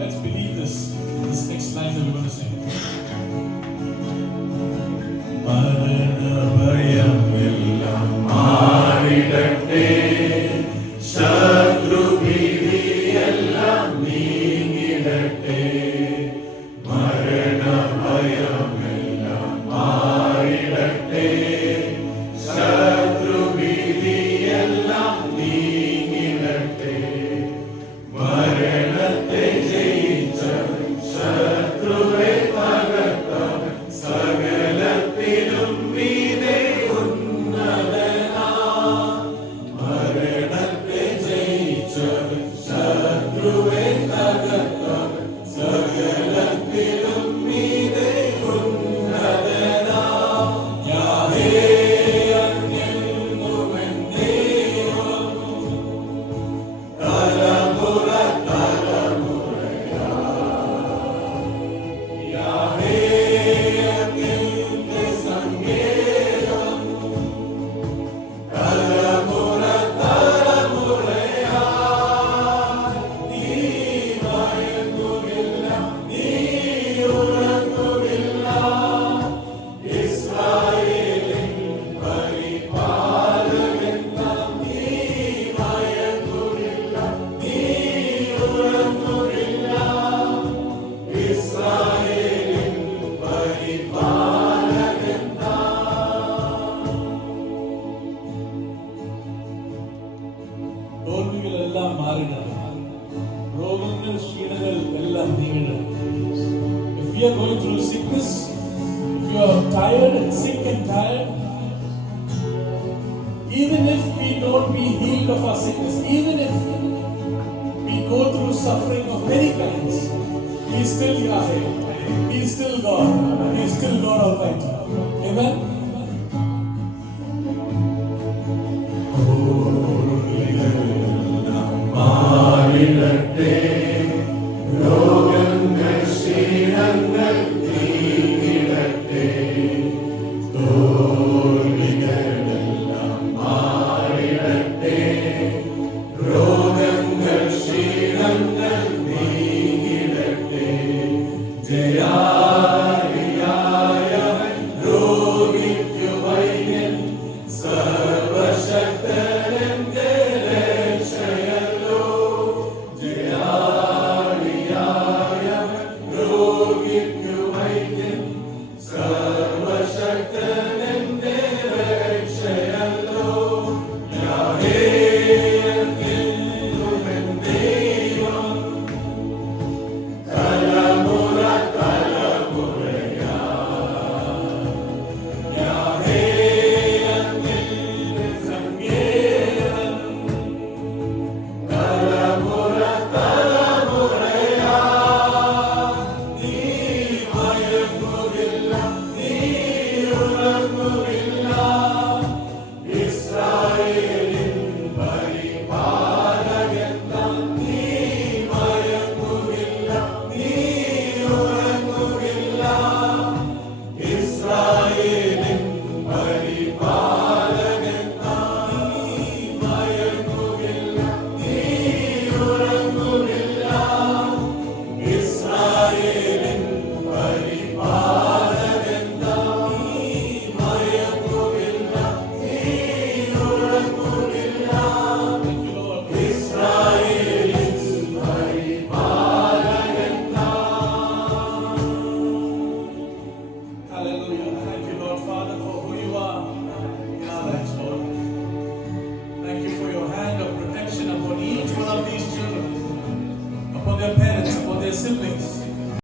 Let's believe this next line that we're going to sing. മരണഭയം എല്ലാം മാറിടട്ടെ, ശത്രുഭീതിയെല്ലാം നീങ്ങിടട്ടെ. മരണഭയം എല്ലാം മാറിടട്ടെ, ശത്രുഭീതിയെല്ലാം നീങ്ങിടട്ടെ. മരണത്തെ ജയിച്ചവൻ, ശത്രുവെ തകർത്തവൻ, സകലത്തിലും മീതെ ഉന്നതനാ. മരണത്തെ ജയിച്ചവൻ, ശത്രുവെ തകർത്തവൻ, സകലത്തിലും മീതെ ഉന്നതനാ. യാഹേ അങ്ങെന്നുമെൻ ദൈവം, തലമുറ തലമുറയാ. യാഹേ അങ്ങയുടെ സങ്കേതം, തലമുറ തലമുറയാ. നീ മയങ്ങുകില്ല, നീ ഉറങ്ങുകില്ല. ഇസ്രായേലിൻ പരിപാലകൻ നാം. നീ മയങ്ങുകില്ല, നീ ഉറങ്ങുകില്ല. ഇസ്രായേലിൻ പരിപാലകൻ നാം. തോൽവികളെല്ലാം മാറിടണം, രോഗങ്ങൾ ക്ഷീണങ്ങൾ എല്ലാം നീങ്ങണം. If we are going through sickness, if you are tired and sick and tired, even if we don't be healed of our sickness, even if we go through suffering of many kinds, He is still Yahweh. He is still God. He is still God Almighty. Amen. തോൽവികളെല്ലാം മാറിടട്ടെ, രോഗങ്ങൾ ക്ഷീണങ്ങൾ